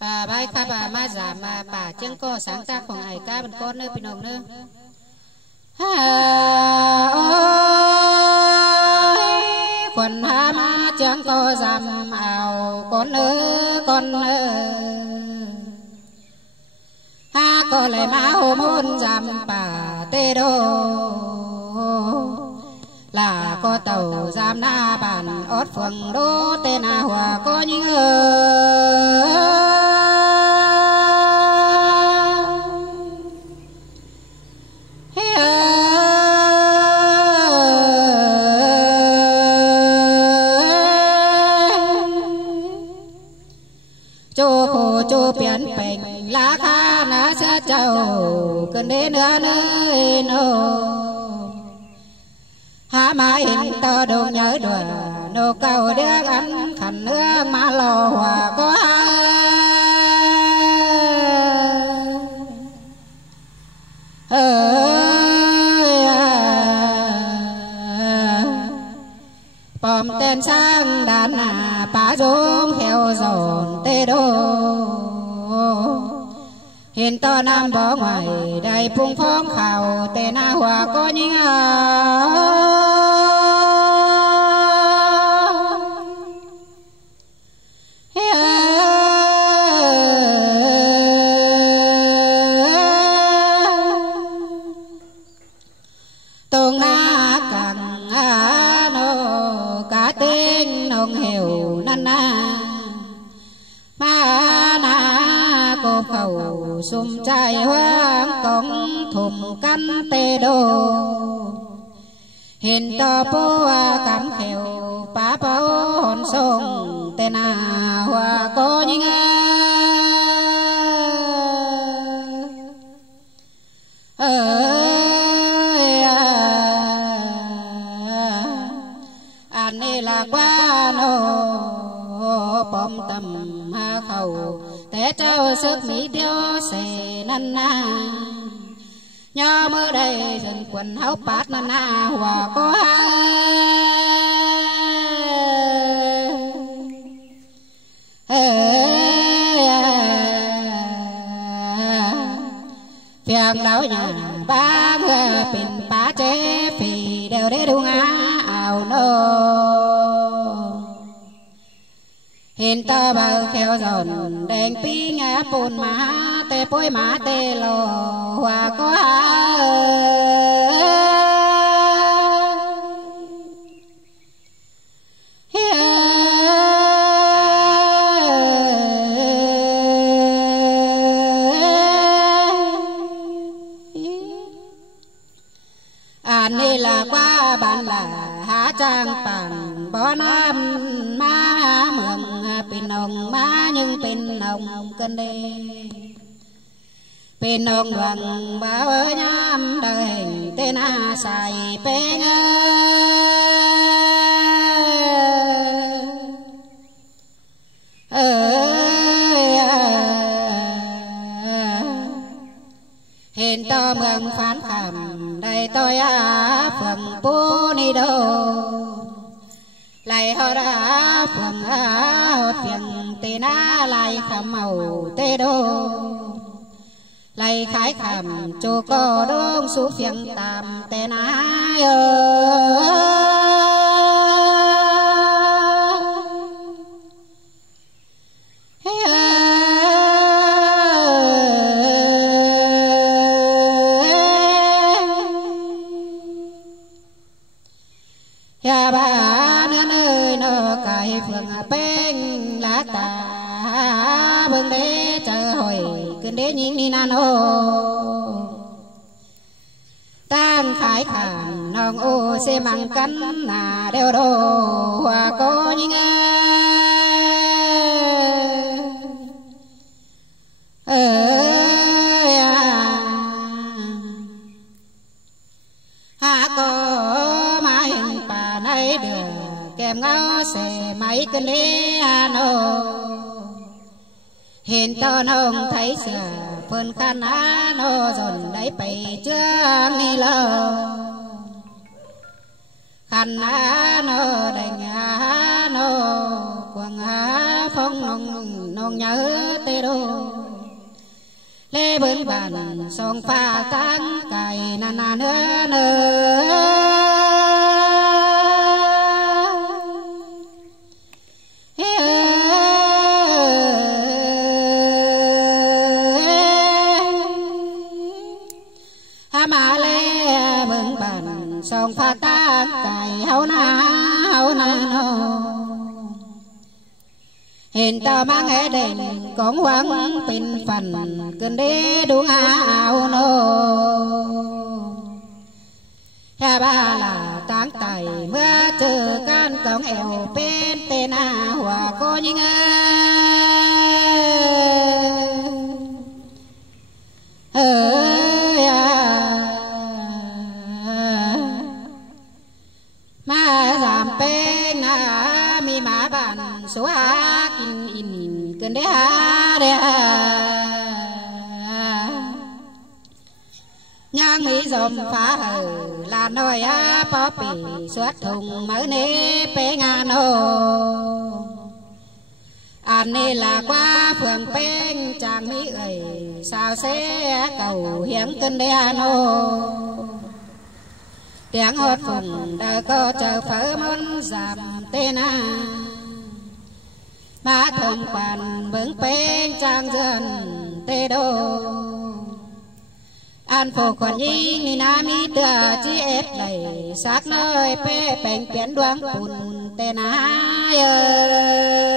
bài khá bà ma giả mà bà chẳng có sáng tácของai ca bên con nữa bình ông nữa quần hà ma chẳng có giảm ảo con ha có lại má hôm hôn giảm bà tê đô là có tàu giảm na bản ót phường đô tên à hòa có những chỗ khổ chỗ biển bình lá kha ná sẽ chầu cần đến nữa nơi nô há mà in tơ đồ nhớ đùa nô cầu đứa ăn khẩn nước mà lò hòa có bom tên sang đàn bá giống theo dồn tê đô hiện to nam bỏ ngoài đầy phung phong khảo tê na hòa có những tông na càng nô cá tinh nông hiểu năn na ma na cô khẩu sum trai hoang cổng thùng căn tê đô hiện to po cảm khều bá bao hồn sông tê na hoa có những anh ấy là quá nô bom tầm ha khẩu té trao sức mỹ tiêu xề năn na nhớ mơ đây dần quần háo bát năn na hòa có phiền đảo nhà ba người bình bá chế phì đều để đúng ảo nô hiện tơ bờ kheo giòn đèn pi ngã bùn má tê bôi má tê lò hòa có anh ấy là qua bạn là há trang bằng bỏ nam má mượnเป็นông má nhưngเป็นông cân đêเป็นông đoàn bảo ở nhám đời tên xài bén hiện to mừng phán khảm đây tôi phần bố ni đâu lại họ đã phần hốt phiền tê na lại khảm màu tê đô lại khái khảm cho có đông số phiền tạm tê na ya ba nơi nơi nó cài phượng bên lá tà bưng đế chờ hồi kinh đế nhìn đi nan ô tăng khải khảm nong ô xe măng cắn nà đeo đô hòa có những ha có má hình bà này được kèm ngáo xe máy kinh đế nô hiện to nông thấy sửa phân khăn nô dồn đáy bày chưa nghi lơ khăn nô đành nô quần phong nông nhớ tê đô lê bướn bàn song pha tăng cài nà nữa mà lê bướn bàn song pha tăng cài hậu na nô hiện ta mang nghe đền con hoàng pin phần cần đi đúng áo nô ha ba là táng tài mưa chờ can con eo bên tên hòa cô như mà giảm bên mi má bàn số a in cần đế nhang mỹ dòm phá hờ là nói bó bì suốt thùng mở nế bế ngà nô anh này là qua phường bên chàng mỹ ơi sao sẽ cầu hiến cần đế nô tiếng hót phùng đời có chờ phở môn giảm tên má thông quản bướng bên trang dân tê đô an phổ còn y ni na mi tựa chi ép đầy xác nơi pe bèn biển đoán bùn tê na ơi